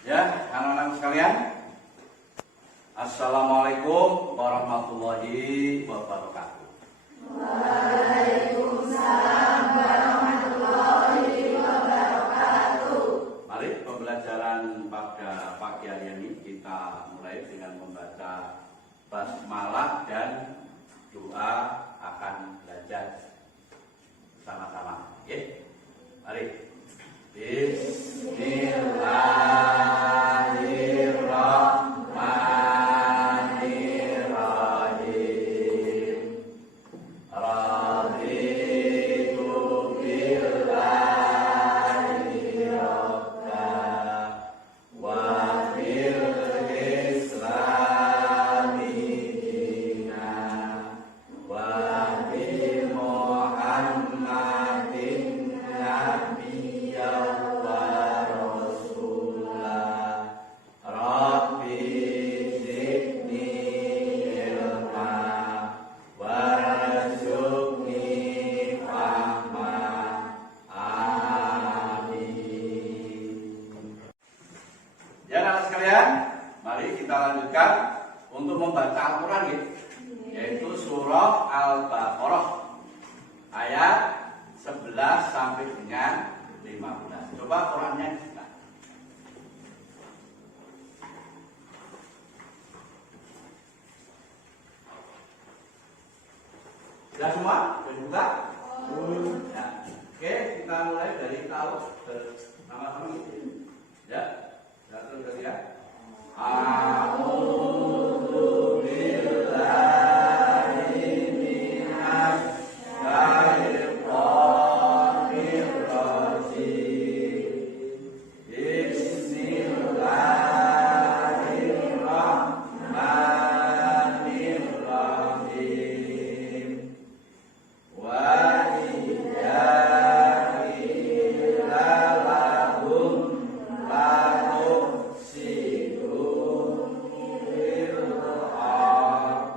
Ya, anak-anak sekalian, Assalamualaikum warahmatullahi wabarakatuh. Waalaikumsalam warahmatullahi wabarakatuh. Mari pembelajaran pada pagi hari ini kita mulai dengan membaca basmalah dan doa akan belajar sama-sama. Oke? Mari. Bismillahirrahmanirrahim. Raditu billahi rabba wa bil islami dina wa bi Muhammadin nabiyya wa rasulah. Rabbi zidni ilma warzuqni fahma. Amin. Ya anak sekalian, mari kita lanjutkan untuk membaca Al-Quran ya, yaitu surah Al-Baqarah ayat 11 sampai dengan 15. Coba Qurannya kita. Sudah semua? Sudah dibuka? Ya. Oke, kita mulai dari tahu sama-sama gitu. Ya. Satu dua tiga. A'udzu billahi minasy syaitonir rajim. Bismillahirrahmanirrahim. Wa idza qila lahum la tufsidu fil ardh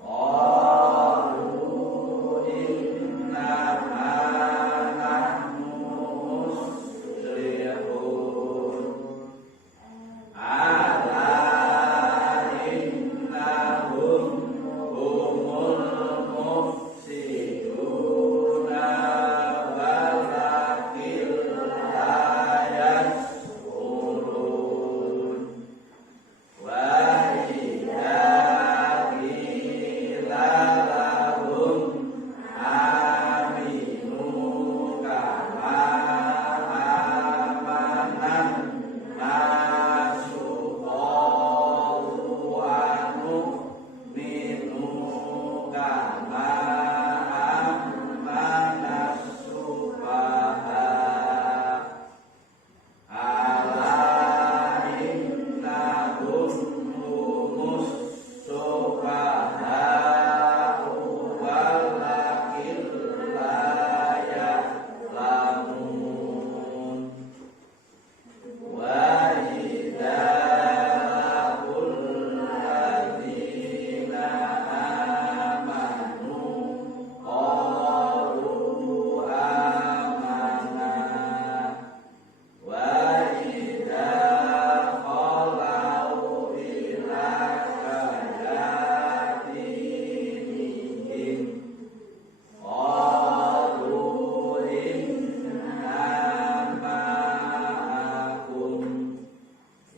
qalu innama nahnu muslihun. Ala innahum humul mufsiduna walakin la yash'urun. Wa idza qila lahum aminu kama amanan nasu qalu anu'minu kama amanas sufaha. Ala innahum humus sufaha'u walakin la ya'lamun. Wa idza laqul ladzina amanu qalu amanna. Wa idza khalau ila shayatinihim qalu inna ma'akum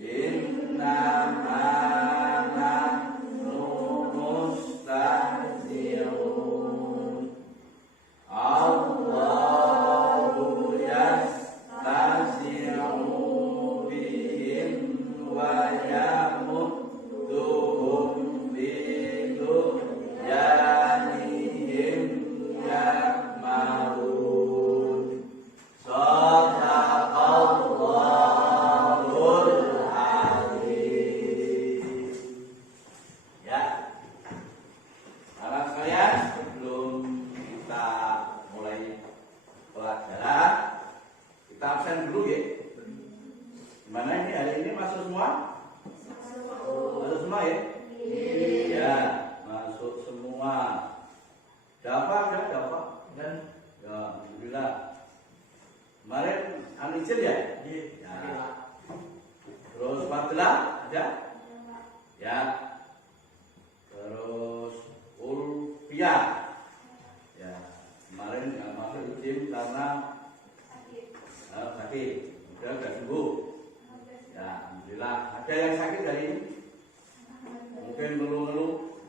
innama nahnu mustahzi'un. Allahu yastahzi'u bihim wa yamudduhum fi tughyanihim ya'mahun. Shadaqallahul azim. Ya, anak sekalian, sebelum kita mulai pelajaran, kita absen dulu ya. Gimana ini hari ini masuk semua? Masuk semua ya? Ya, masuk semua. Dapat ya, dapat dan ya, alhamdulillah. Kemarin izin ya? Iya. adalah ada ya. Terus ulfia ya, kemarin nggak masuk gym karena sakit, udah sembuh ya, alhamdulillah. Ada yang sakit dari ini? Mungkin ngeluh-ngeluh,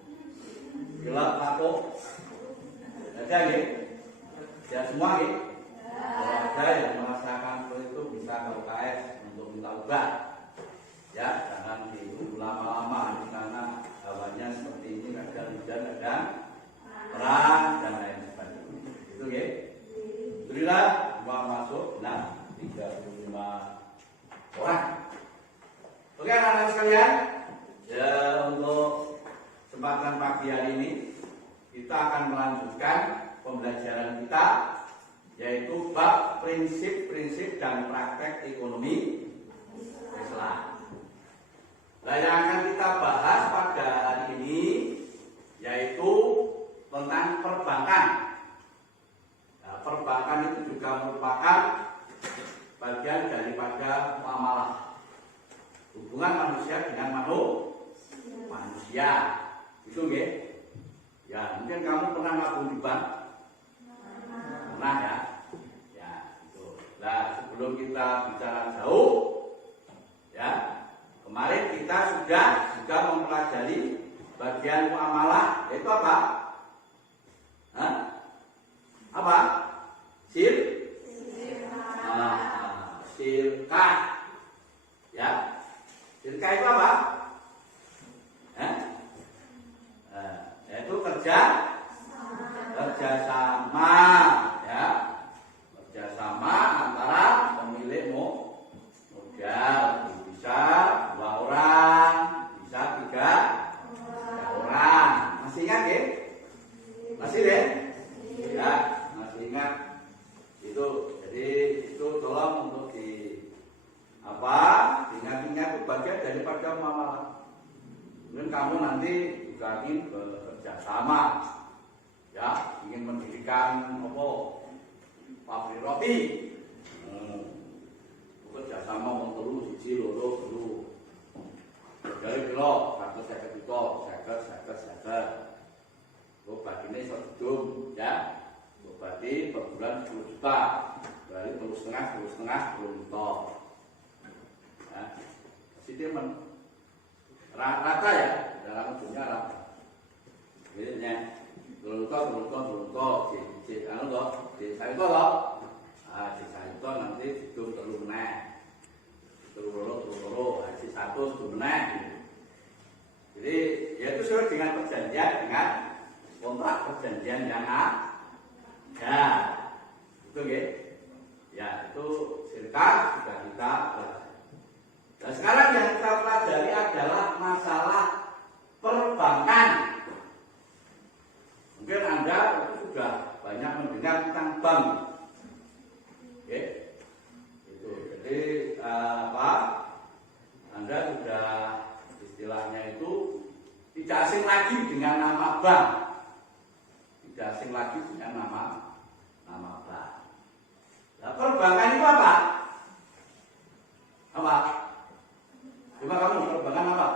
gelap, takut, ada ya? Ya semua ya? Kalau ada yang merasakan itu bisa ke UKS untuk minta obat ya, jangan ditunggu lama-lama karena hawanya seperti ini, kadang hujan, kadang terang dan lain sebagainya. Itu ya. Alhamdulillah semua masuk. Nah, 35 orang. Oke anak-anak sekalian, ya, untuk kesempatan pagi hari ini kita akan melanjutkan pembelajaran kita, yaitu bab prinsip-prinsip dan praktek ekonomi Islam. Nah, yang akan kita bahas pada hari ini yaitu tentang perbankan. Nah, perbankan itu juga merupakan bagian daripada muamalah, hubungan manusia dengan manusia. Itu ya. Ya, mungkin kamu pernah nabung di bank? Pernah ya? Ya, itu. Nah, sebelum kita bicara jauh, ya, kemarin kita sudah juga mempelajari bagian muamalah, yaitu apa? Hah? Apa? Silkah. Ya. Silkah itu apa? Yaitu kerjasama, ya, kerjasama antara pemilik modal. Bisa 2 orang, bisa 3 orang. Masih ingat ya? Masih deh? Ya, masih ingat. Itu, jadi itu tolong untuk diingat-ingat, itu bagian daripada muamalah. Mungkin kamu nanti juga ingin bekerjasama, ya, ingin mendirikan pabrik roti, bekerjasama untuk siji loro dulu, dari kilo, 150 juta, 50. Bagiannya 1 gedung, ya, berarti per bulan 10 juta, berarti 10,5 juta. Ya, dia rata ya, dalam dunia rata. Jadi desa nanti hitung telur meneh, telur haji 1 meneh. Jadi ya itu sesuai dengan perjanjian, dengan kontrak perjanjian yang ada. Itu ya. Ya, itu silkah sudah kita pelajari. Nah, sekarang yang kita pelajari adalah masalah perbankan. Mungkin Anda itu sudah banyak mendengar tentang bank. Oke. Itu. Jadi Anda sudah istilahnya itu tidak asing lagi dengan nama bank. Tidak asing lagi dengan nama bank. Nah, perbankan itu apa? Apa? Coba kamu, perbankan apa?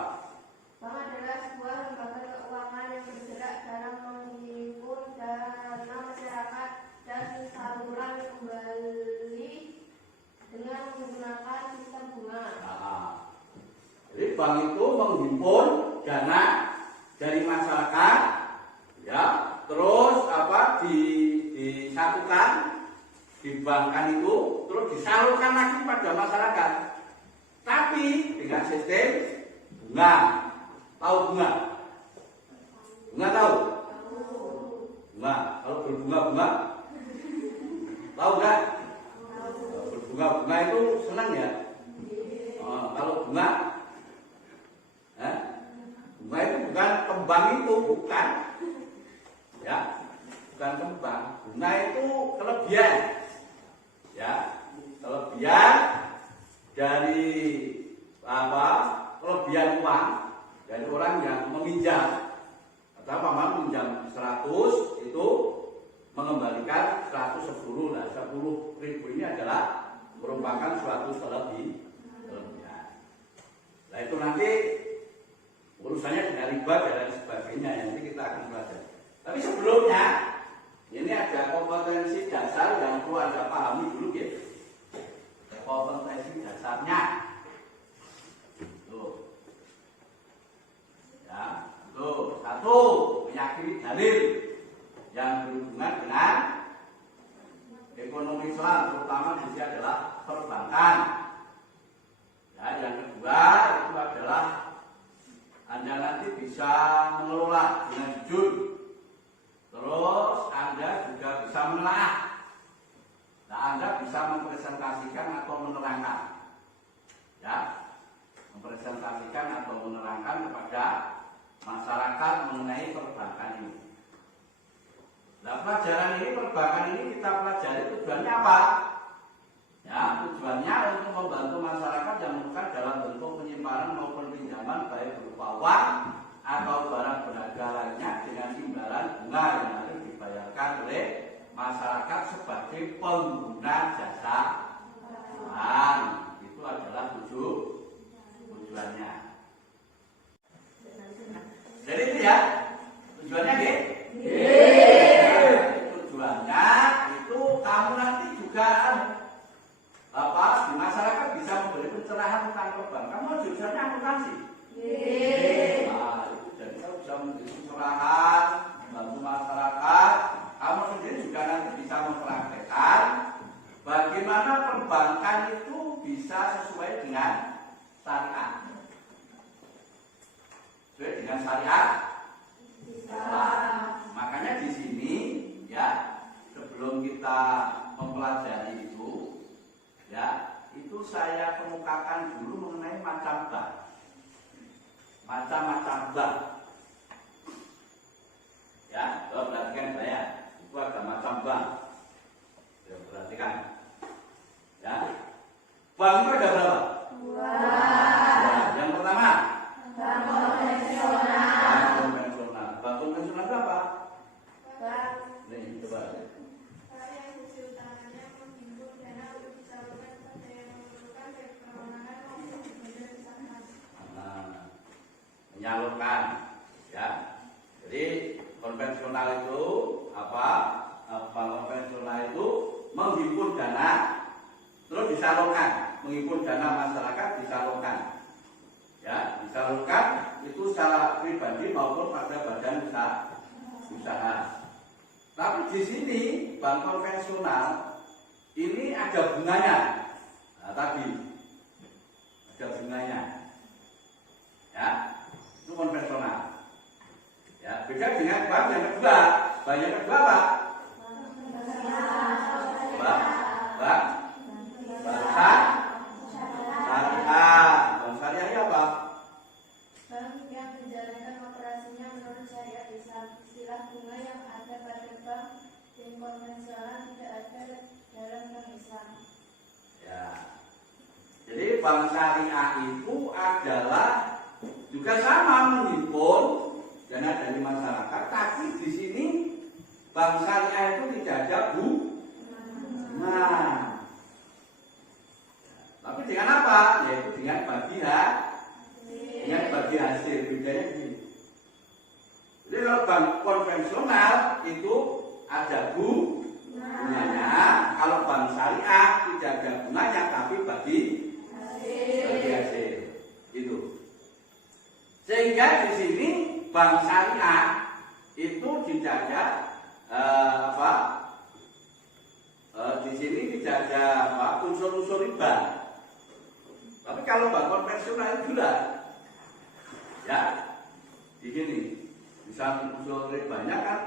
Bank adalah sebuah lembaga keuangan yang bergerak dalam menghimpun dana masyarakat dan saluran kembali dengan menggunakan sistem bunga. Nah, jadi bank itu menghimpun dana dari masyarakat, ya, terus disatukan, dibankkan itu, terus disalurkan lagi pada masyarakat. Tapi dengan sistem bunga. Tahu bunga? Bunga tahu? Bunga. Kalau berbunga-bunga, tahu nggak? Berbunga-bunga itu senang ya. Kalau bunga, bunga itu bukan kembang, itu bukan, ya, bukan kembang. Bunga itu kelebihan, ya, kelebihan dari kelebihan uang dari orang yang meminjam. Atau meminjam 100 itu mengembalikan 110. Nah, 10.000 ini adalah merupakan suatu kelebihan. Nah, itu riba dan lain sebagainya. Nanti kita akan pelajari. Tapi sebelumnya ini ada kompetensi dasar yang perlu Anda pahami dulu ya. Kompetensi dasarnya. Tuh. Ya, tuh. Satu, meyakini dalil yang berhubungan dengan ekonomi Islam, terutama di sini adalah perbankan. Ya, yang kedua itu adalah Anda nanti bisa mengelola dengan jujur. Terus Anda juga bisa menelaah. Nah, Anda bisa mempresentasikan atau menerangkan. Ya, mempresentasikan atau menerangkan kepada masyarakat mengenai perbankan ini. Nah, pelajaran ini, perbankan ini kita pelajari tujuannya apa? Ya, tujuannya untuk membantu masyarakat yang bukan dalam bentuk penyimpanan maupun pinjaman baik berupa uang atau barang berharga lainnya dengan imbalan bunga yang harus dibayarkan oleh masyarakat sebagai pengguna jasa bank. Itu adalah tujuannya. Jadi itu ya tujuannya tujuannya itu kamu nanti juga di masyarakat bisa memberi pencerahan tentang perbankan. Kamu tujuannya akuntansi. Nah, itu jadi kamu bisa memberi pencerahan, membantu masyarakat. Kamu sendiri juga nanti bisa mempraktekkan bagaimana perbankan itu bisa sesuai dengan syariat. Sesuai dengan syariat. Makanya di sini ya, sebelum kita mempelajari itu, ya, itu saya kemukakan dulu mengenai macam bank. Macam-macam bank. Ya, perhatikan saya. Itu ada macam bank. Ya, perhatikan. Ya. Bank itu ada berapa? Dua. Ya, yang pertama, Bank konvensional. bank konvensional. Bank konvensional itu apa? Bank Nih, coba. yang fungsi utamanya menghimpun dana untuk disalurkan kepada yang memerlukan baik perorangan maupun di badan usaha. Nah, menyalurkan, ya. Jadi konvensional itu apa? Bank konvensional itu menghimpun dana terus disalurkan, menghimpun dana masyarakat disalurkan. Ya, disalurkan itu secara pribadi maupun pada badan usaha. Tapi di sini bank konvensional ini ada bunganya. Nah, tadi ada bunganya. Ya, itu konvensional. Ya, beda dengan bank yang kedua. Bank yang kedua apa? Bank syariah. Bank syariah ini apa? Bank yang menjalankan operasinya menurut syariat Islam. Istilah bunga yang ada pada bank yang konvensional tidak ada dalam bank Islam. Ya. Jadi bank syariah itu adalah juga sama menghimpun dana dari masyarakat, tapi di sini bank syariah itu tidak ada bunga. Tapi dengan apa? Yaitu dengan bagi hasil. Bedanya begini. Jadi kalau bank konvensional itu ada bunganya, kalau bank syariah tidak ada bunganya tapi bagi hasil. Itu. Sehingga di sini bank syariah itu tidak ada di sini tidak ada unsur-unsur riba. Tapi kalau bank konvensional itu juga, ya, di sini bisa unsur ribanya kan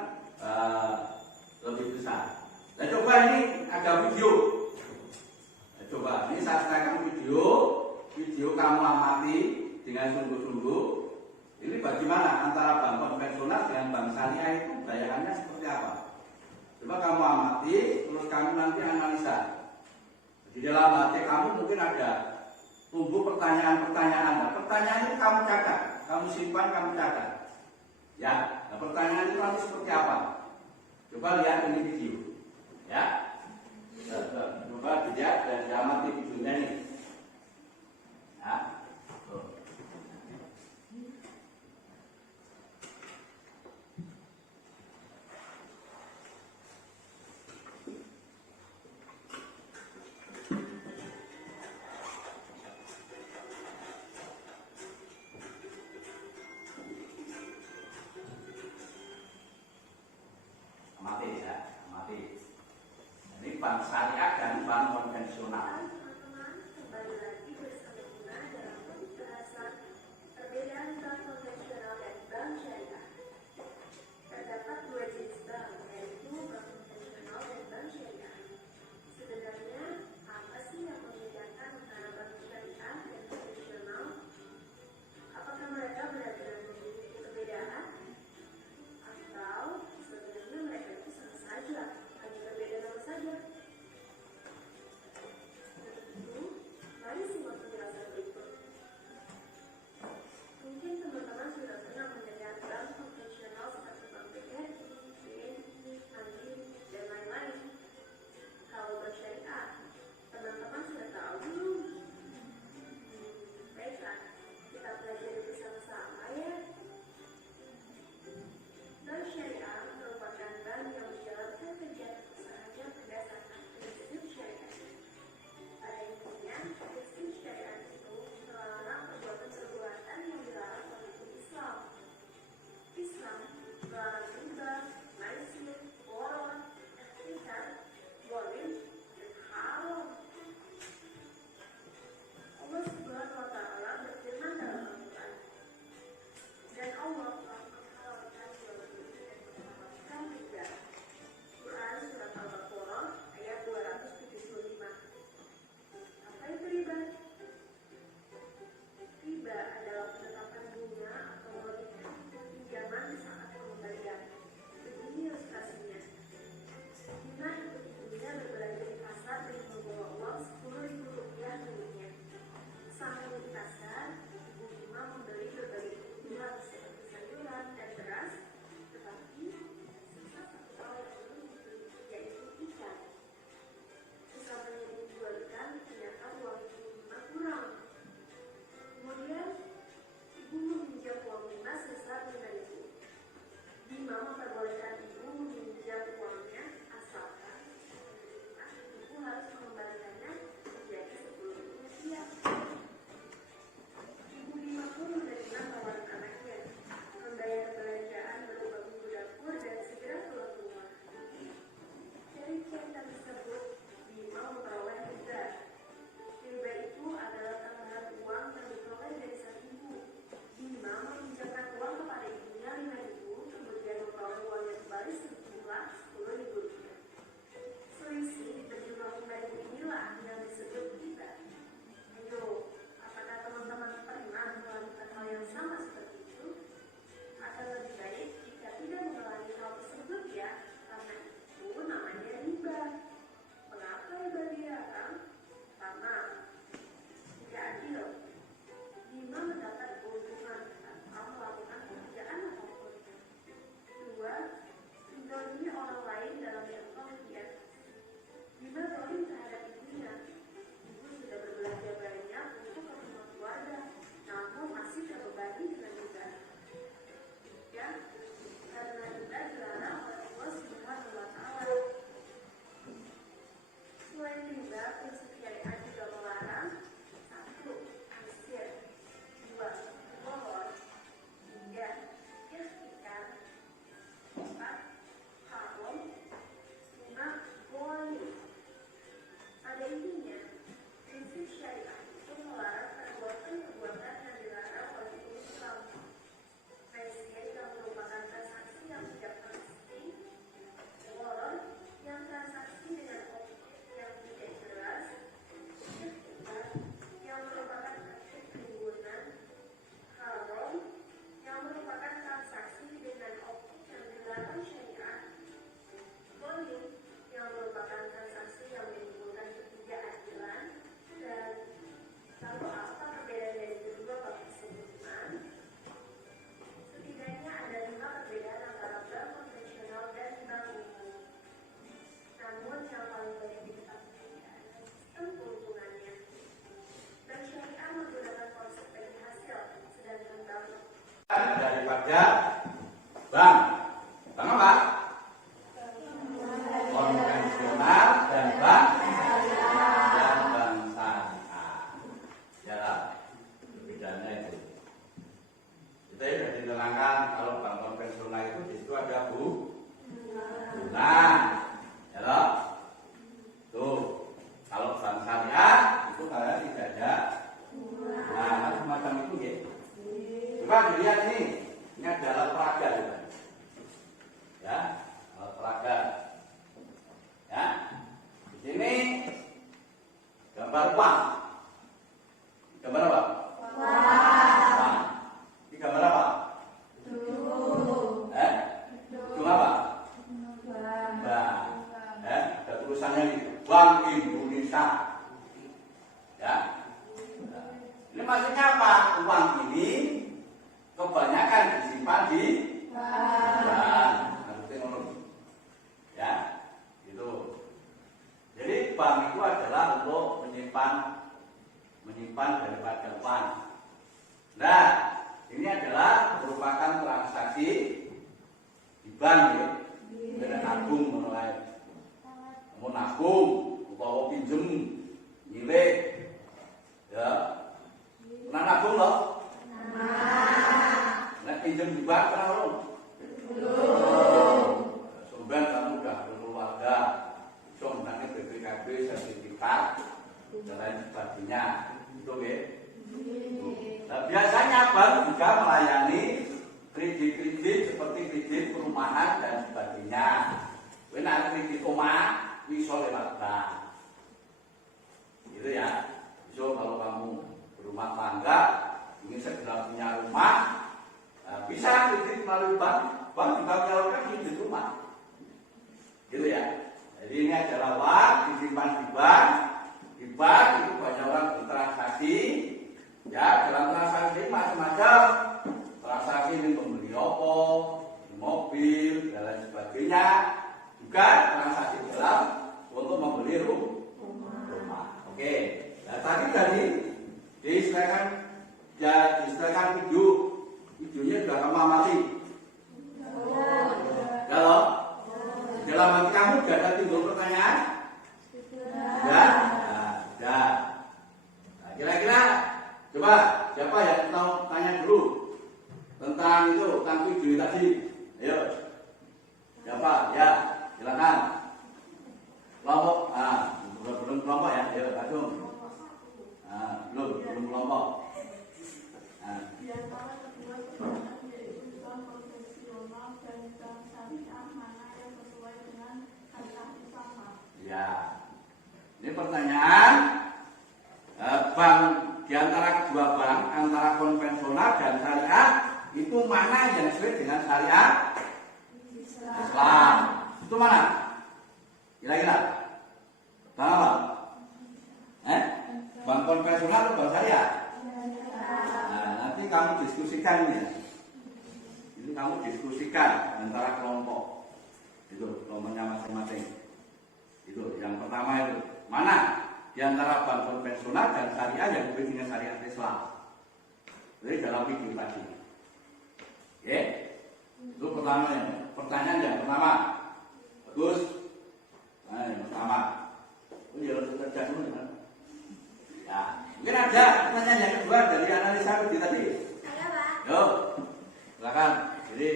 lebih besar. Nah, coba ini ada video. Nah, coba ini saya serahkan video kamu amati dengan sungguh-sungguh. Ini bagaimana antara bank konvensional dengan bank syariah itu bayangannya seperti apa? Coba kamu amati, terus kamu nanti analisa. Di dalam hati kamu mungkin ada tumbuh pertanyaan-pertanyaan. Nah, pertanyaan itu kamu catat, kamu simpan, kamu catat. Ya, nah, pertanyaan itu nanti seperti apa? Coba lihat ini video. Ya, coba dilihat dan diamati videonya ini. Ya. bank syariah dan bank konvensional. Teman-teman, kembali lagi bersama Bunda dalam pembahasan perbedaan bank konvensional dan bank syariah. Terdapat dua jenis bank, yaitu bank konvensional dan bank syariah. Sebenarnya, apa sih yang membedakan antara bank syariah dan konvensional? Apakah mereka benar-benar memiliki perbedaan? Atau sebenarnya mereka itu sama saja, hanya berbeda nama saja? Mari simak penjelasan berikut. Mungkin teman-teman sudah pernah mendengar bank konvensional seperti Bank BRI, BNI, Mandiri, dan lain-lain. Kalau bank syariah, teman-teman sudah tahu belum? Baiklah, kita pelajari bersama-sama ya. Bank syariah merupakan bank yang menjalankan kegiatan usahanya berdasarkan prinsip syariah. Pada intinya, prinsip syariat itu melarang perbuatan-perbuatan yang dilarang oleh hukum Islam. Islam melarang riba, maisir, boron, ihtikar, zalim, dan haram. Allah Subhanahu wa Ta'ala berfirman dalam Al-Quran, dan Allah telah menghalalkan jual beli dan mengharamkan riba. Quran surat Al-Baqarah ayat 275. Apa itu riba? Riba adalah penetapan bunga atau modal pinjaman saat pengembalian. Begini ilustrasinya. Bima ikut ibunya berbelanja di pasar dan membawa uang Rp10.000 miliknya. Sampai di pasar, Ibu Bima membeli berbagai kebutuhan seperti sayuran dan beras, tetapi sisa satu hal yang belum dibeli, yaitu ikan. Sesampainya dijual ikan, ternyata uang Ibu Bima kurang. Kemudian, Ibu meminjam uang Bima sebesar Rp5.000. Bima memperbolehkan Ibu meminjam uangnya asalkan Ibu harus mengembalikannya menjadi Rp10.000. Ibu Bima pun menerima tawaran anaknya, membayar belanjaan berupa bumbu dapur dan segera pulang ke rumah. Dari cerita tersebut, Bima memperoleh riba. Riba itu adalah tambahan uang yang diperoleh dari sang ibu. Bima meminjamkan uang kepada ibunya Rp5.000, kemudian memperoleh uangnya kembali sejumlah Rp10.000. Selisih berjumlah Rp5.000 inilah yang disebut riba. Ayo, apakah teman-teman pernah melakukan hal yang sama seperti itu? Akan lebih baik jika tidak mengulangi hal tersebut ya, karena itu namanya riba. Mengapa riba dilarang? Pertama, tidak adil. Bima mendapat keuntungan tanpa melakukan pekerjaan apapun. Dua, mendolimi orang lain dalam contoh dia. Bima zalim terhadap ibunya. Ibu sudah berbelanja banyak untuk keperluan keluarga, namun masih terbebani dengan riba. Ya, karena riba dilarang oleh Allah Subhanahu wa Ta'ala. Selain riba, prinsip syariat juga melarang: 1. Maisir, 2. Bohong, 3. Ihtikar, 4. Haram, 5. Zalim. Pada intinya, prinsip syariat itu melarang perbuatan-perbuatan yang dilarang oleh hukum Islam. Maisir yang merupakan transaksi yang tidak pasti, boron yang transaksi dengan objek yang tidak jelas, ihtikar yang merupakan praktik timbunan, haram yang merupakan transaksi dengan objek yang dilarang syariat, zalim yang merupakan transaksi yang menimbulkan ketidakadilan. Dan lalu apa perbedaan dari kedua bab tersebut, teman? Setidaknya ada 5 perbedaan antara bank konvensional dan bank umum. Namun yang paling banyak diketahui adalah sistem keuntungannya. Bank syariah menggunakan konsep bagi hasil, sedangkan bank Daripada bank apa? Konvensional dan bank syariah. Ya lah, bedanya itu. Kita sudah diterangkan kalau bank konvensional itu di situ ada bunga, ya loh. Coba dilihat ini ada alat peraga juga. Ya, alat peraga. Ya, di sini gambar uang. Gambar apa? Uang. Ini gambar apa? Dung apa? Bank. Ada tulisannya ini, Bank Indonesia. Ya. Ini maksudnya apa? Uang ini kebanyakan disimpan di bank. Ya, gitu. Jadi bank itu adalah untuk menyimpan daripada uang. Nah, ini adalah merupakan transaksi di bank ya. Ada nabung mulai. Mau nabung, utawa pinjem, nyilih. Ya. Pernah nabung loh? Nah, pinjem di bank pernah belum? Sumben kamu udah berkeluarga, nanti BPKB, sertifikat, dan lain sebagainya. Itu ya. Nah, biasanya bank juga melayani kredit-kredit seperti kredit perumahan dan sebagainya. Benar kredit rumah bisa lewat bank. Gitu ya. So kalau kamu berumah tangga ingin segera punya rumah, bisa kredit melalui bank. Bank juga menyalurkan kredit rumah. Gitu ya. Jadi ini adalah uang disimpan di bank. Di bank itu banyak orang bertransaksi. Ya, dalam transaksi macam-macam. Transaksi ini membeli mobil, dan lain sebagainya. Juga transaksi dalam untuk membeli rumah. Oke. Nah, tadi diistilahkan videonya sudah kamu amati. Kalau dalam hati kamu tidak ada timbul pertanyaan? Ya. Nah, kira-kira coba siapa yang mau tanya dulu tentang video tadi? Ayo. Siapa? Ya, silakan. Kelompok, belum kelompok ya? Ayo, langsung. Belum kelompok. Di antara kedua pertanyaan yaitu bank konvensional dan bank syariah mana yang sesuai dengan syariat Islam? Ya, ini pertanyaan bank di antara kedua bank, antara konvensional dan syariah itu mana yang sesuai dengan syariat Islam? Itu mana? Kira-kira? Bank apa? Bank konvensional atau bank syariah? Nah, nanti kamu diskusikan ini ya. Ini kamu diskusikan antara kelompok. Itu kelompoknya masing-masing. Itu yang pertama itu mana di antara bank konvensional dan syariah yang sesuai dengan syariat Islam? Jadi dalam video tadi. Oke? Itu pertama ya. Pertanyaan yang pertama. Bagus. Nah, yang pertama. Oh ya, harus kerja dulu kan? Ya, mungkin ada pertanyaan yang kedua dari analisa video tadi. Saya, Pak. Yuk, silakan. Jadi,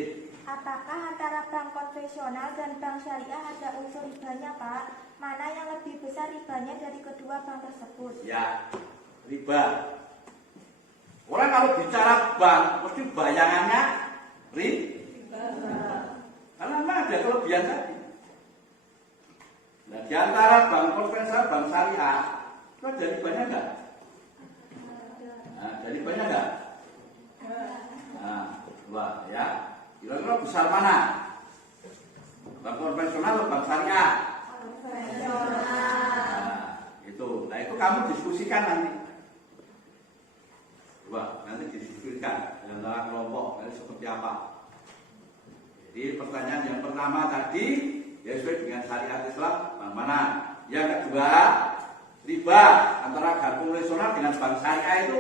apakah antara bank konvensional dan bank syariah ada unsur ribanya, Pak? Mana yang lebih besar ribanya dari kedua bank tersebut? ya, riba. Orang kalau bicara bank, mesti bayangannya riba. Karena memang ada kelebihan tadi. Nah, di antara bank konvensional, bank syariah, itu ada ribanya enggak? Nah, ada ribanya enggak? Nah, coba ya. Kira-kira besar mana? Bank konvensional atau bank syariah? Nah, itu kamu diskusikan nanti. Coba nanti diskusikan di antara kelompok nanti seperti apa. Jadi pertanyaan yang pertama tadi ya sesuai dengan syariat Islam bank mana? Yang kedua riba antara bank konvensional dengan bank syariah itu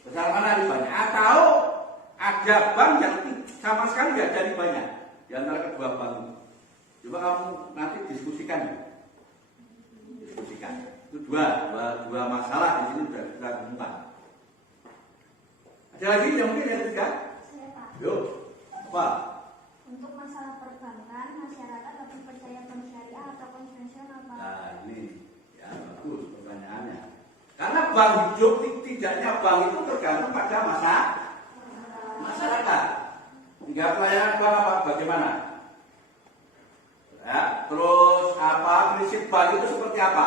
besar mana ribanya? Atau ada bank yang sama sekali tidak ada ribanya di antara kedua bank? Coba kamu nanti diskusikan. Itu dua masalah di sini sudah kita temukan. Ada lagi yang mungkin yang ketiga? Saya, Pak. Yuk, apa? Untuk masalah perbankan, masyarakat lebih percaya bank syariah atau konvensional, Pak? Nah ini ya bagus pertanyaannya. Karena bank hidup tidaknya bank itu tergantung pada masa Tiga pelayanan bank apa? Bagaimana? Ya, terus apa prinsip bank itu seperti apa?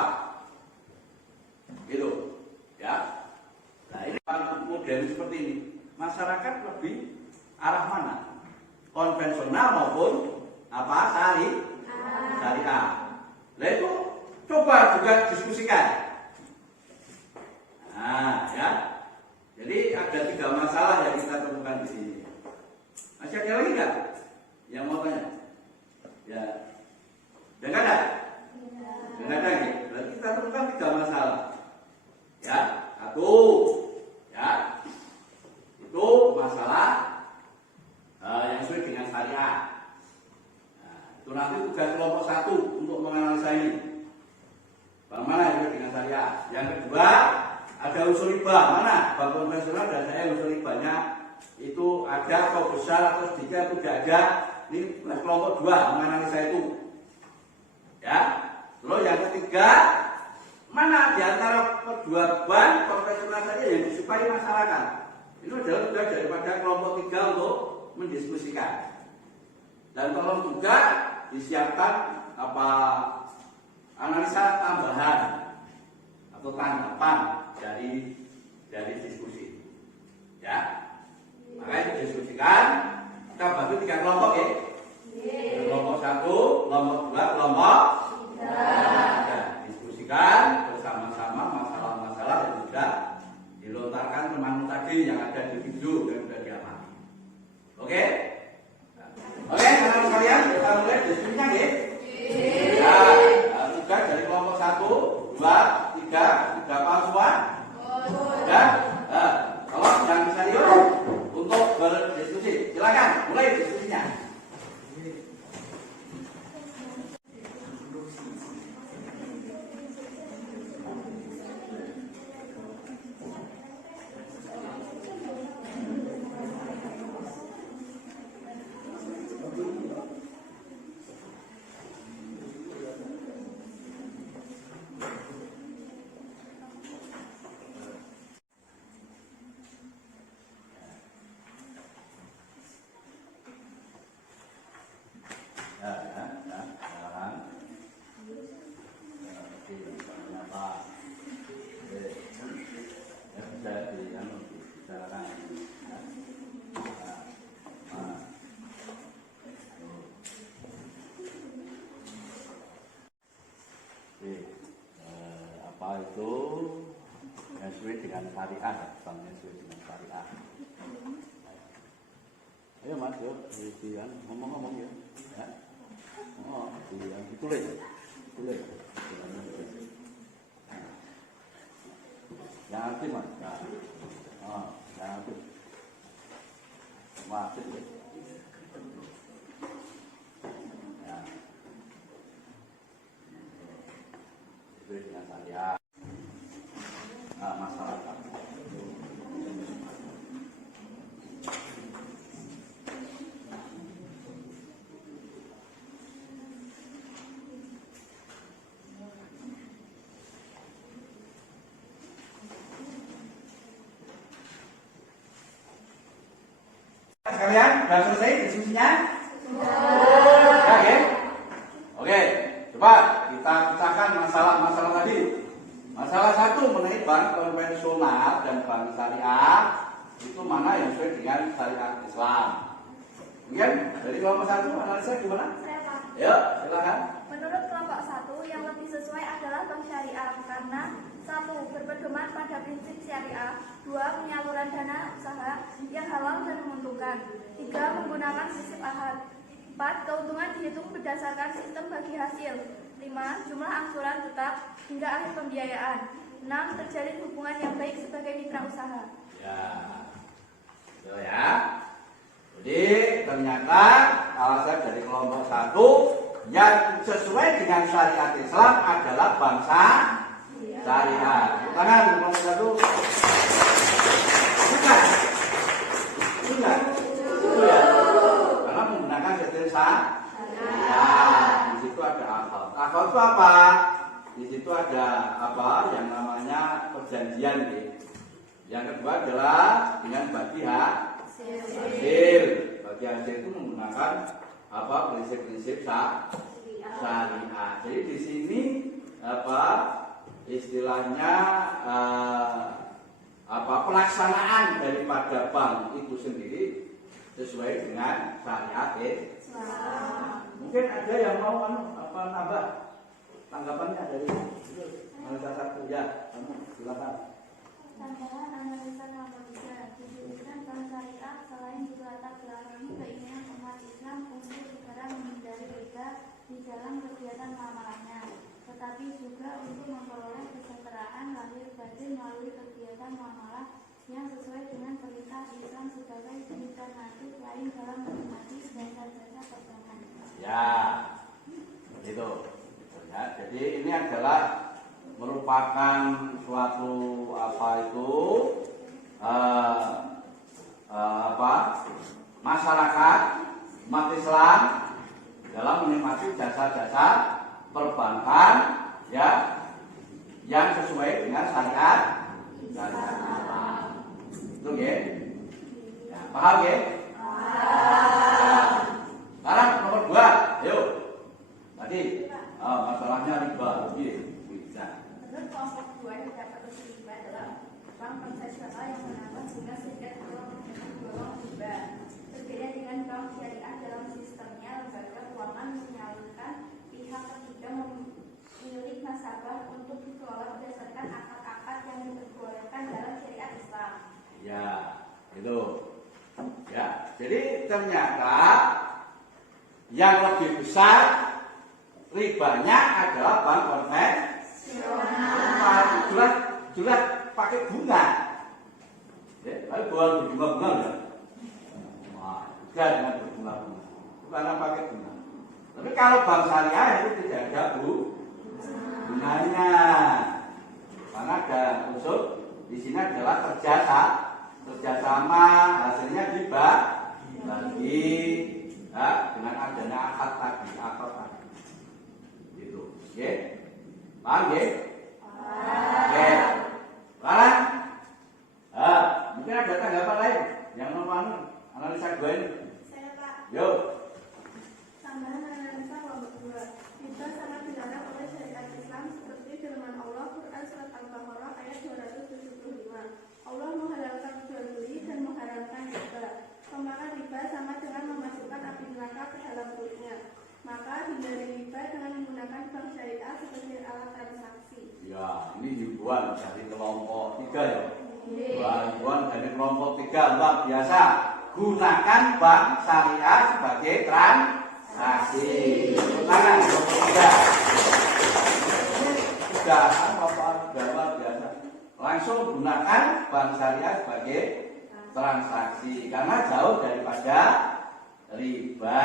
Gitu, ya. Nah ini model seperti ini. Masyarakat lebih arah mana? Konvensional maupun apa? Syariah. Nah itu coba juga diskusikan. Nah, ya. Jadi ada 3 masalah yang kita temukan di sini. Masih ada lagi nggak yang mau tanya? Ya, jangan ada. Jangan ada lagi. Berarti kita temukan 3 masalah. Ya, satu, ya, itu masalah yang sesuai dengan syariah. Nah, itu nanti tugas kelompok 1 untuk menganalisa ini. Bagaimana yang sesuai dengan syariah? Yang kedua, ada unsur riba. Mana? Bank konvensional dan saya unsur ribanya itu ada atau besar atau sedikit atau tidak ada. Ini kelompok 2 menganalisa itu. Ya. Lalu yang ketiga, mana di antara kedua bank konvensional saja yang disukai masyarakat? Ini adalah tugas daripada kelompok 3 untuk mendiskusikan. Dan tolong juga disiapkan apa analisa tambahan atau tanggapan dari diskusi. Ya. Makanya didiskusikan, kita bagi 3 kelompok ya. Kelompok 1, kelompok 2, kelompok 3. Diskusikan bersama-sama masalah-masalah yang sudah dilontarkan teman tadi yang ada di video dan sudah diamati. Oke? Oke, teman-teman sekalian, kita mulai diskusinya ya. Ya, tugas dari kelompok 1, 2, 3, sudah paham semua? Ya? Tolong yang serius untuk berdiskusi. Silakan, mulai diskusinya. Apa itu yang sesuai dengan syariah, banknya sesuai dengan syariah. Ayo mas, yuk, ngomong-ngomong ya. Oh, ditulis. Yang aktif mas. Oh, yang aktif. Aktif ya. Sesuai dengan syariah. Masyarakat. Sekalian, sudah selesai diskusinya? Ya, ya? Oke, coba kita pecahkan masalah-masalah tadi. Masalah 1 mengenai bank konvensional dan bank syariah, itu mana yang sesuai dengan syariat Islam. Kemudian dari kelompok 1 analisa gimana? Yuk, silakan. Menurut kelompok 1, yang lebih sesuai adalah bank syariah karena 1. Berpedoman pada prinsip syariah, 2. Penyaluran dana usaha yang halal dan menguntungkan, 3. Menggunakan prinsip ahad, 4. Keuntungan dihitung berdasarkan sistem bagi hasil, 5. Jumlah angsuran tetap hingga akhir pembiayaan, 6. Terjalin hubungan yang baik sebagai mitra usaha. Ya. Jadi ternyata alasan dari kelompok 1 yang sesuai dengan syariat Islam adalah bangsa syariah. Tangan kelompok 1. Bukan. Ya. Karena menggunakan sistem syariah. Di situ ada akal. Akal itu apa? Di situ ada apa yang namanya perjanjian. Yang kedua adalah dengan bagi hasil. BNC itu menggunakan prinsip-prinsip syariah. Jadi di sini istilahnya pelaksanaan daripada bank itu sendiri sesuai dengan syariat Mungkin ada yang mau nambah tanggapannya dari analisa satu ya, kamu silakan. Tambahan analisa nomor 3, disebutkan bank syariah selain berlatar belakangi keinginan umat Islam untuk segera menghindari riba di dalam kegiatan muamalahnya, tetapi juga untuk memperoleh kesejahteraan lahir batin melalui kegiatan muamalah yang sesuai dengan perintah Islam sebagai alternatif lain dalam menikmati jasa-jasa perbankan. Ya, itu. Ya, jadi ini adalah merupakan suatu masyarakat umat Islam dalam menikmati jasa-jasa perbankan ya yang sesuai dengan syariat. Itu ya. Ya, paham ya? Sekarang nomor 2, ayo. Tadi masalahnya riba, bisa. Menurut kelompok 2 terdapat unsur riba dalam bank konvensional yang menambah hingga sekitar golongan riba. Berbeda dengan bank syariah dalam sistemnya, lembaga keuangan menyalurkan pihak ketiga memiliki nasabah untuk dikelola berdasarkan akad-akad yang diperbolehkan dalam syariat Islam. Ya, itu. Ya, jadi ternyata yang lebih besar ribanya adalah bank konvensional. Jelas pakai bunga. Ya, tapi bukan bunga-bunga ya. Wah, juga dengan berbunga-bunga. Bukan pakai bunga. Tapi kalau bank syariah itu tidak ada bunganya. Karena ada unsur di sini adalah kerjasama, hasilnya dibagi ya, dengan adanya akad tadi. Gitu. Oke. Paham ya? Oke. Paham? Mungkin ada tanggapan lain yang mau analisa gue ini. Saya Pak. Yuk. Tambahan analisa kelompok 2. Riba sangat dilarang oleh syariat Islam seperti firman Allah Quran surat Al-Baqarah ayat 275. Allah menghalalkan jual beli dan mengharamkan riba. Memakan riba sama dengan memasukkan api neraka ke dalam perutnya. Maka hindari riba dengan menggunakan bank syariah sebagai alat transaksi. Ya, ini himbauan dari kelompok 3 ya. Himbauan dari kelompok 3 luar biasa. Gunakan bank syariah sebagai transaksi. Tangan kelompok 3. Sudah luar biasa. Langsung gunakan bank syariah sebagai transaksi karena jauh daripada riba.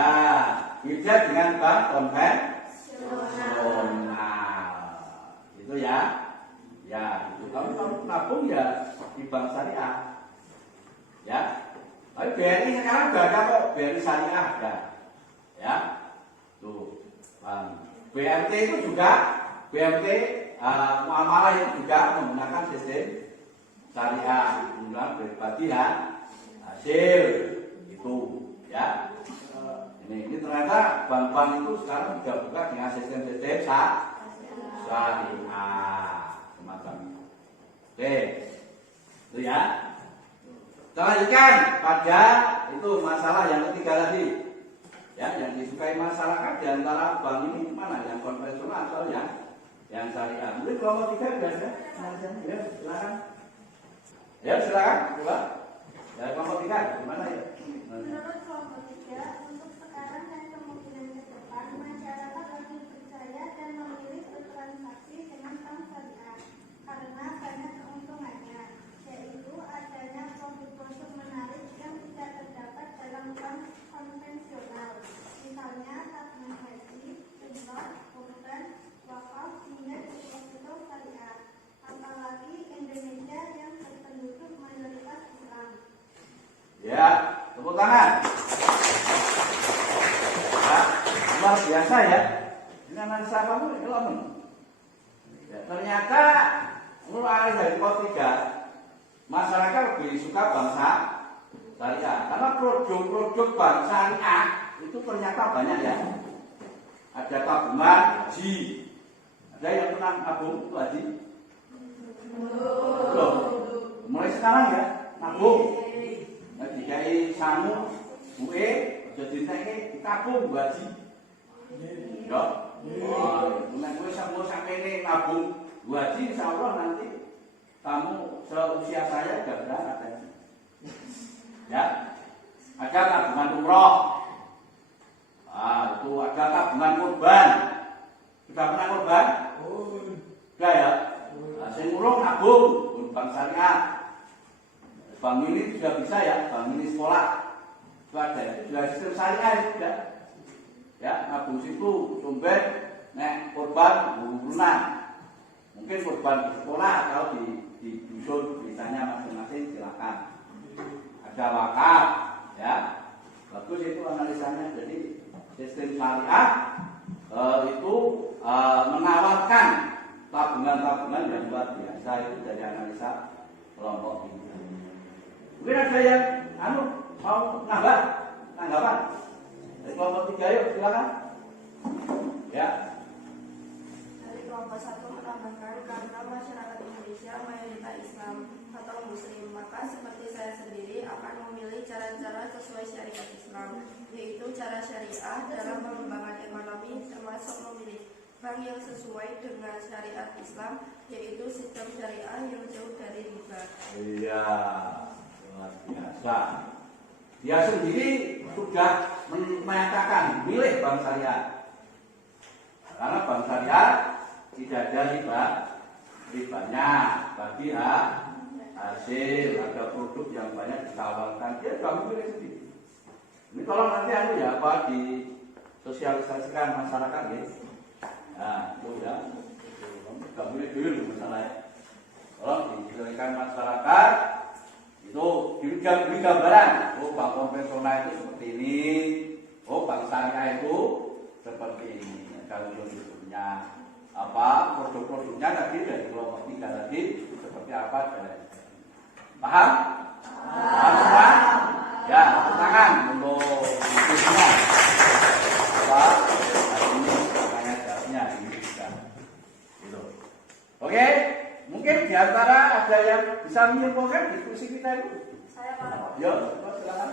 Beda dengan bank konvensional. Itu ya. Ya, itu kalau nabung ya di bank syariah. Ya. Tapi BRI sekarang enggak ada kok, BRI syariah ada. Ya. Tuh. BMT itu juga muamalah itu juga menggunakan sistem syariah, menggunakan berbagi hasil itu, ya. Ini ternyata bank-bank itu sekarang juga buka dengan sistem-sistem syariah semacam itu. Oke, itu ya. Kita lanjutkan pada itu masalah yang ketiga tadi. Ya, yang disukai masyarakat di antara bank ini mana yang konvensional atau yang syariah. Mungkin kelompok 3 biasa. Ya, silakan. Ya, silakan. Coba. Ya, kelompok 3 gimana ya? Menurut kelompok 3, untuk sekarang dan kemungkinan ke depan, masyarakat lebih percaya dan memilih bertransaksi dengan bank syariah karena banyak keuntungannya, yaitu adanya produk-produk menarik yang tidak terdapat dalam bank konvensional, misalnya tabungan haji, umroh, kurban, wakaf, hingga deposito syariah. Apalagi Indonesia yang berpenduduk mayoritas Islam. Ya, tepuk tangan. Ya, luar biasa ya. Ini analisa kamu ilmu. Ya, ternyata mulai dari kelompok 3 masyarakat lebih suka bangsa syariah. Karena produk-produk bank syariah itu ternyata banyak ya. Ada tabungan haji. Ada yang pernah nabung itu haji? Belum. Mulai sekarang ya nabung. Nah, dikai sangu, buke, jadi naiknya ditabung haji. Ya. Mulai gue sampai ini nabung haji, insya Allah nanti kamu seusia saya sudah berangkat haji. Ya, ada tabungan umroh. Itu ada tabungan kurban. Sudah pernah kurban? Sudah ya. Saya ngurung nabung bank syariah. Bank ini juga bisa ya, bank ini sekolah. Itu ada, sudah sistem syariah sudah. Ya, nabung situ sumber nek kurban bulan. Mungkin kurban di sekolah atau di dusun bisanya masing-masing silakan. Ada wakaf, ya, bagus itu analisanya. Jadi sistem syariah itu menawarkan tabungan-tabungan yang luar biasa itu dari analisa kelompok ini. Mungkin ada yang mau nambah tanggapan dari kelompok 3, yuk silakan. Ya. Dari kelompok 1 menambahkan karena masyarakat Indonesia mayoritas Islam atau Muslim, maka seperti saya sendiri akan memilih cara-cara sesuai syariat Islam, yaitu cara syariah dalam pengembangan ekonomi, termasuk memilih bank yang sesuai dengan syariat Islam, yaitu sistem syariah yang jauh dari riba. Iya, luar biasa. Dia sendiri sudah menyatakan milih bank syariah. Karena bank syariah tidak ada ribanya bagi hasil, ada produk yang banyak ditawarkan, dia sudah memilih sendiri. Ini tolong nanti ya apa disosialisasikan masyarakat ya. Nah, itu ya. Sudah milih dulu masalahnya. Tolong disosialisasikan masyarakat. Itu diberi gambaran. Oh, bank konvensional itu seperti ini. Oh, bank syariah itu seperti ini. Kalau punya apa produk-produknya tadi dari kelompok 3 tadi seperti apa dan paham? Paham? Ya, tangan untuk semua. Apa? Ini tanya jawabnya ini juga. Gitu. Oke, mungkin di antara ada yang bisa menyimpulkan diskusi kita itu. Saya Pak. Ya, silakan.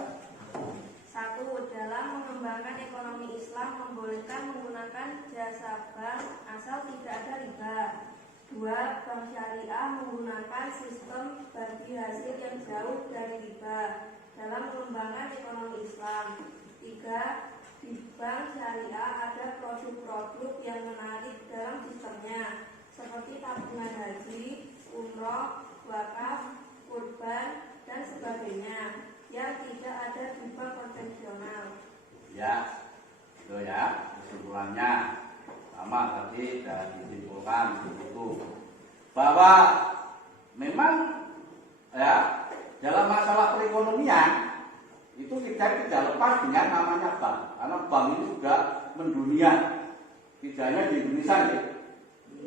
1. Dalam mengembangkan ekonomi Islam membolehkan menggunakan jasa bank asal tidak ada riba. 2. Bank syariah menggunakan sistem bagi hasil yang jauh dari riba dalam mengembangkan ekonomi Islam. 3. Di bank syariah ada produk-produk yang menarik dalam sistemnya seperti tabungan haji, umroh, wakaf, kurban, dan sebagainya yang tidak ada di bank konvensional. Ya, itu ya kesimpulannya sama tadi sudah disimpulkan itu bahwa memang ya dalam masalah perekonomian itu tidak lepas dengan namanya bank, karena bank ini juga mendunia, tidak hanya di Indonesia ya.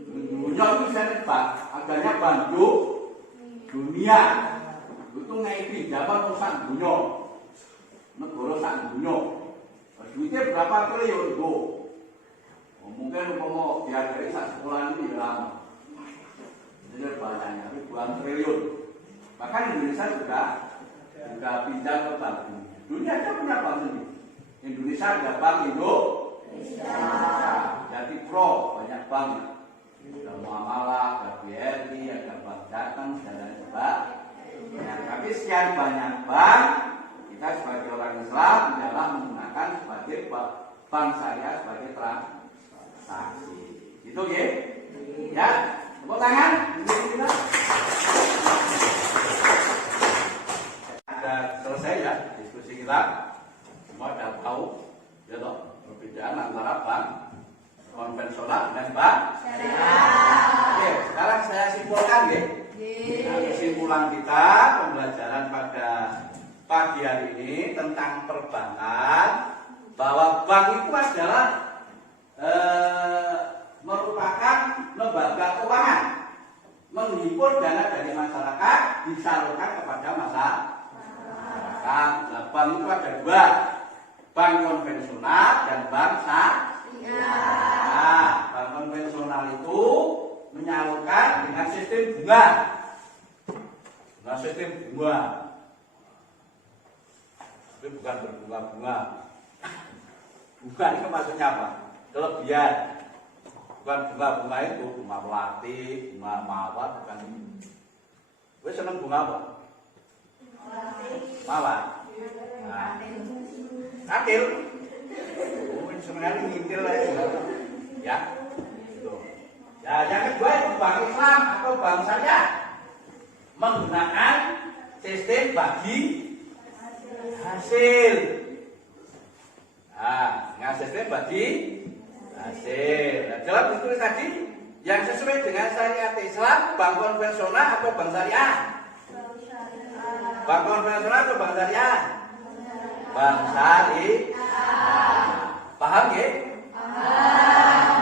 Dunia itu saya bank, adanya bank dunia. Itu ngaiti zaman sak dunia, negara sak dunia. Duitnya berapa triliun itu? Mungkin mau dihargai sak sekolah ini lama. Jadi banyaknya ribuan triliun. Bahkan Indonesia juga pinjam ke bank dunia. Dunia aja punya bank sendiri. Indonesia ada bank Indonesia. Jadi pro banyak bank. Ada Muamalah, ada BRI, ada Bank Jateng, dan lain sebagainya. Ya, tapi sekian banyak bank, kita sebagai orang Islam adalah menggunakan sebagai bank syariah sebagai transaksi. Itu ya? Ya, tepuk tangan. Sudah selesai ya diskusi kita. Semua sudah tahu, ya toh, perbedaan antara bank konvensional dan bank syariah. Oke, sekarang saya simpulkan ya. Nah, kesimpulan kita pembelajaran pada pagi hari ini tentang perbankan, bahwa bank itu adalah merupakan lembaga keuangan, menghimpun dana dari masyarakat disalurkan kepada masyarakat. bank itu ada dua, bank konvensional dan bank syariah. Nah, bank konvensional itu menyalurkan dengan sistem bunga. Dengan sistem bunga. Tapi bukan berbunga-bunga. Bunga itu maksudnya apa? Kelebihan. Bukan bunga-bunga itu, bunga melati, bunga mawar, bukan itu. Gue seneng bunga apa? Mawar. Nah, akil. Mungkin sebenarnya ngintil ya. Gitu. Ya, yang kedua itu bank Islam atau bank syariah menggunakan sistem bagi hasil. Nah, dengan sistem bagi hasil. Nah, dalam ditulis tadi yang sesuai dengan syariat Islam, bank konvensional atau bank syariah? Bank konvensional atau bank syariah? Bank syariah. Paham ya?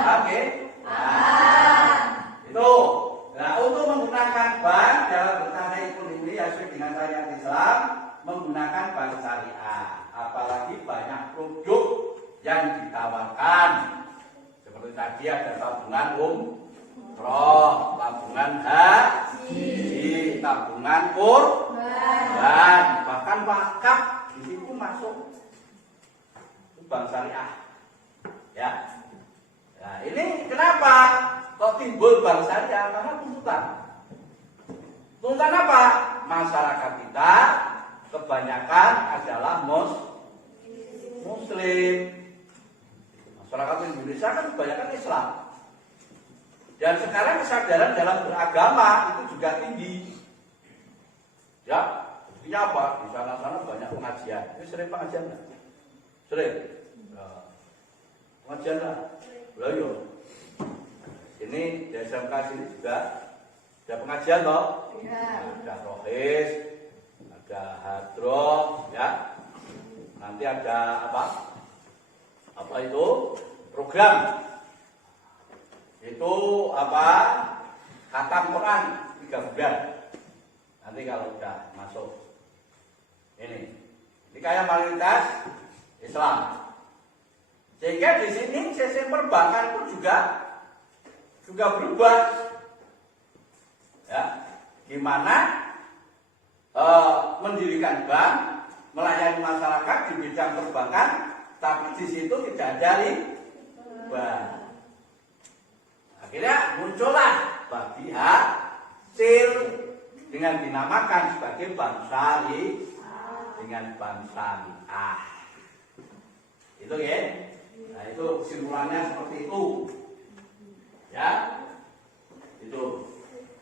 Paham ya? Itu. Nah, untuk menggunakan bank dalam bertanda ekonomi yang sesuai dengan syariat Islam, menggunakan bank syariah. Apalagi banyak produk yang ditawarkan. Seperti tadi ada tabungan umroh, tabungan haji, tabungan kurban, bahkan wakaf di situ masuk bank syariah. Ya. Nah, ini kenapa kok timbul bank syariah? Karena tuntutan. Tuntutan apa? Masyarakat kita kebanyakan adalah Muslim. Masyarakat Indonesia kan kebanyakan Islam. Dan sekarang kesadaran dalam beragama itu juga tinggi. Ya, buktinya apa? Di sana-sana banyak pengajian. Ini sering pengajian nggak? Sering. Nah, pengajian nggak? Belajar. Ini di SMK sini juga ada pengajian loh. Ada rohis, ada hadroh, ya. Nanti ada apa? Apa itu? Program. Itu apa? Khatam Quran 3 bulan. Nanti kalau udah masuk ini kayak mayoritas Islam. Sehingga di sini sistem perbankan pun juga berubah. Ya, gimana mendirikan bank, melayani masyarakat di bidang perbankan, tapi di situ tidak ada riba. Akhirnya muncullah bagi hasil dengan dinamakan sebagai bank syariah dengan bank syariah. Itu ya. Nah, itu kesimpulannya seperti itu. Ya. Itu.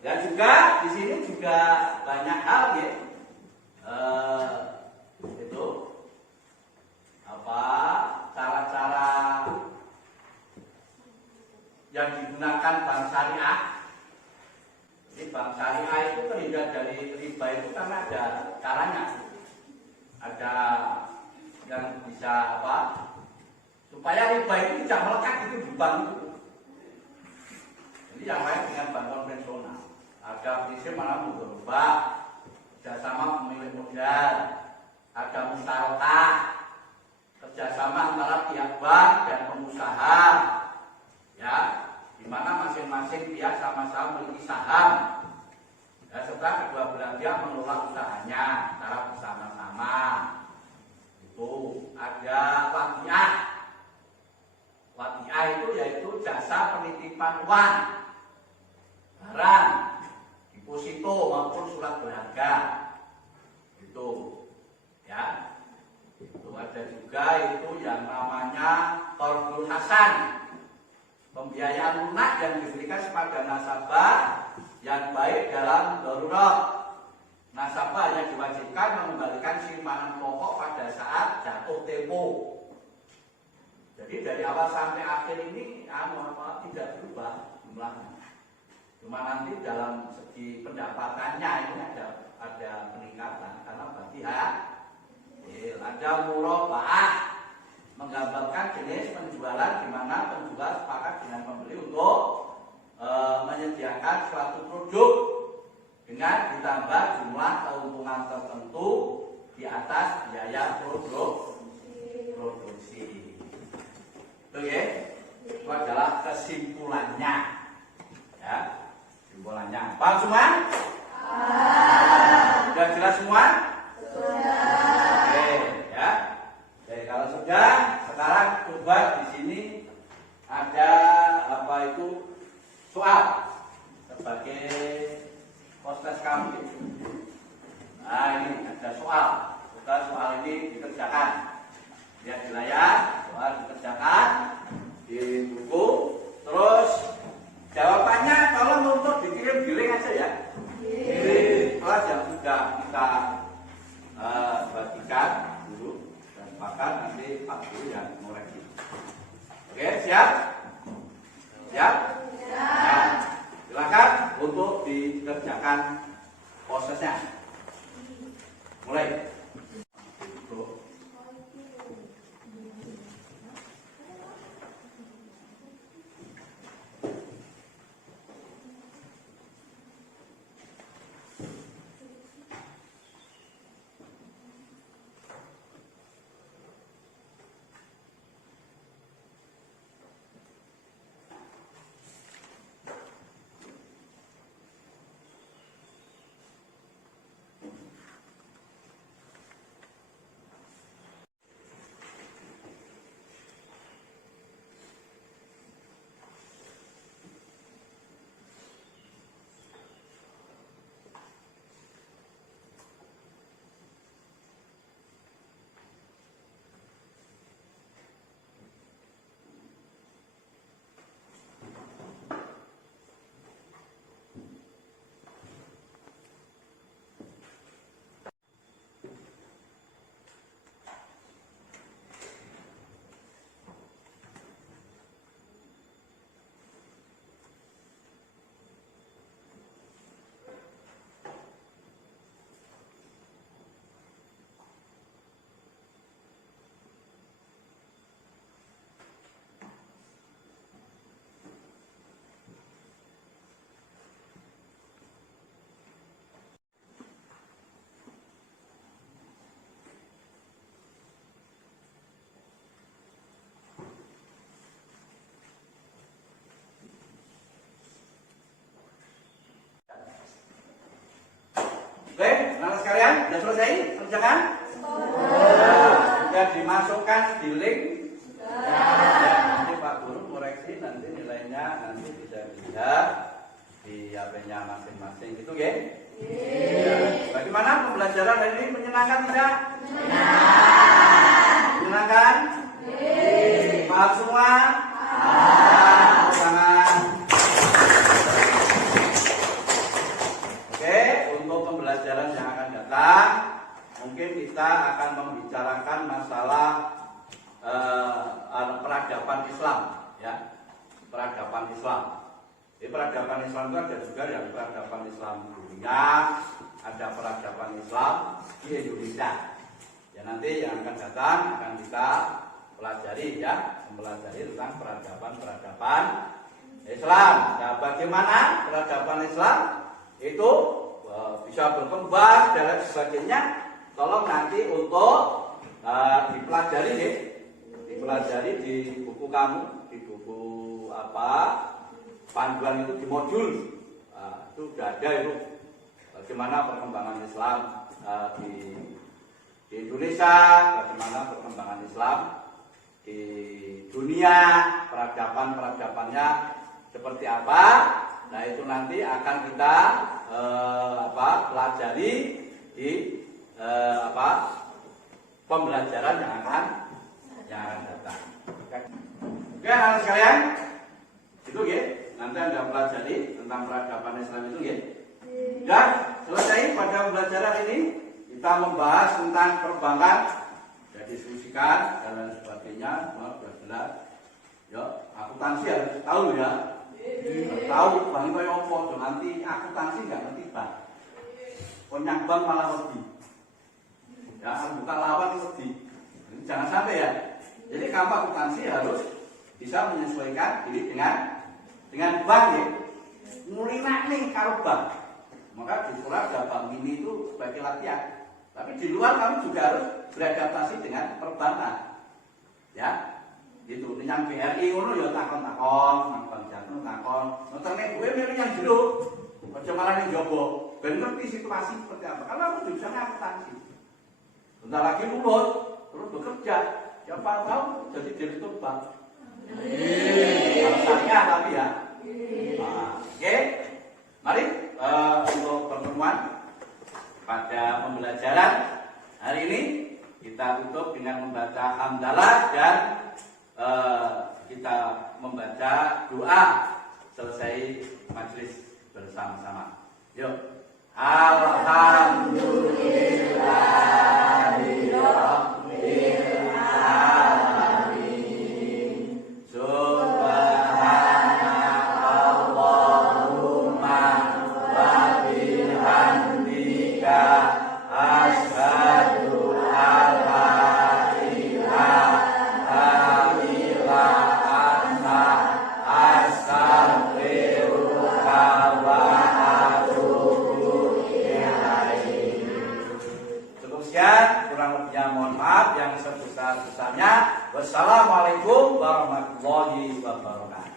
Dan juga di sini juga banyak hal ya. Itu apa? Cara-cara yang digunakan bank syariah. Jadi bank syariah itu terhindar dari riba itu karena ada caranya. Ada yang bisa apa? Supaya riba itu tidak melekat itu di bank itu. Jadi yang lain dengan bank konvensional. Ada prinsip mana mudharabah, kerjasama pemilik modal, ada musyarakah, kerjasama antara pihak bank dan pengusaha, ya, di mana masing-masing pihak sama-sama memiliki saham. Ya, setelah kedua belah pihak mengelola usahanya secara bersama-sama. Itu ada wadiah. Wadiah itu yaitu jasa penitipan uang, barang, deposito maupun surat berharga. Itu, ya. Itu ada juga itu yang namanya qardul hasan, pembiayaan lunak yang diberikan kepada nasabah yang baik dalam darurat. Nasabah hanya diwajibkan mengembalikan simpanan pokok pada saat jatuh tempo. Jadi dari awal sampai akhir ini tidak berubah jumlahnya. Cuma nanti dalam segi pendapatannya ini ada peningkatan karena berarti ada murabaah, menggambarkan jenis penjualan di mana penjual sepakat dengan pembeli untuk menyediakan suatu produk dengan ditambah jumlah keuntungan tertentu di atas biaya produksi. Itu ya. Itu adalah kesimpulannya. Ya, kesimpulannya. Paham semua? Sudah jelas semua? Oke, ya. Jadi kalau sudah, sekarang coba di sini ada apa itu soal sebagai proses kamu. Nah, ini ada soal. Soal ini dikerjakan. Lihat di layar, soal dikerjakan di buku. Terus jawabannya tolong untuk dikirim di link aja ya. Di kelas yang sudah kita bagikan dulu dan bahkan nanti Pak Guru yang mengoreksi. Oke, siap? Siap? Nah, silakan untuk dikerjakan prosesnya. Mulai. Oke, anak sekalian, sudah selesai kerjakan? Sudah dimasukkan di link? Ya, nanti Pak Guru koreksi, nanti nilainya nanti bisa dilihat di HP-nya masing-masing, gitu ya? Ya. Bagaimana pembelajaran hari ini, menyenangkan tidak? Menyenangkan? Paham semua? Tangan. Oke, untuk pembelajaran yang akan datang, mungkin kita akan membicarakan masalah peradaban Islam, ya, peradaban Islam. Di peradaban Islam itu ada juga yang peradaban Islam dunia, ada peradaban Islam di Indonesia. Ya, nanti yang akan datang akan kita pelajari, ya, mempelajari tentang peradaban Islam. Nah, bagaimana peradaban Islam itu bisa berkembang dan lain sebagainya. Tolong nanti untuk dipelajari, nih, dipelajari di buku kamu, di buku panduan itu di modul. Itu sudah ada itu bagaimana perkembangan Islam di Indonesia, bagaimana perkembangan Islam di dunia, peradabannya seperti apa. Nah, itu nanti akan kita pelajari di pembelajaran yang akan datang. Oke, anak sekalian, itu ya. Nanti Anda pelajari tentang peradaban Islam itu ya. Dan selesai pada pembelajaran ini, kita membahas tentang perbankan, sudah diskusikan dan lain sebagainya, semua sudah jelas. Ya, akuntansi harus tahu ya. Tahu bang itu apa, nanti akuntansi nggak ngerti bang. Punya bank malah lebih. Ya, buka lawan lebih. Jangan sampai ya. Jadi kamu akuntansi harus bisa menyesuaikan diri dengan bank ya. Mulai nih kalau bank. Maka di surat ada bank ini itu sebagai latihan. Tapi di luar kami juga harus beradaptasi dengan perbankan. Ya, gitu. Yang BRI ngono ya takon-takon, nang bank jatuh takon. Ngeterne gue milih yang jero. Aja malah ning jowo. Ben ngerti situasi seperti apa. Kalau aku jurusannya akuntansi. Bentar lagi lulus, terus bekerja. Siapa tahu jadi direktur bank. Alasannya tapi ya. Nah, oke. Mari untuk pertemuan pada pembelajaran hari ini kita tutup dengan membaca hamdalah dan kita membaca doa selesai majelis bersama-sama. Yuk. Alhamdulillahirabbil alamin. Subhanakallahumma wa bihamdika asyhadu an la ilaha illa anta astaghfiruka wa atubu ilaik. Cukup sekian, kurang lebihnya mohon maaf, yang sebesar-besarnya. Wassalamualaikum warahmatullahi wabarakatuh.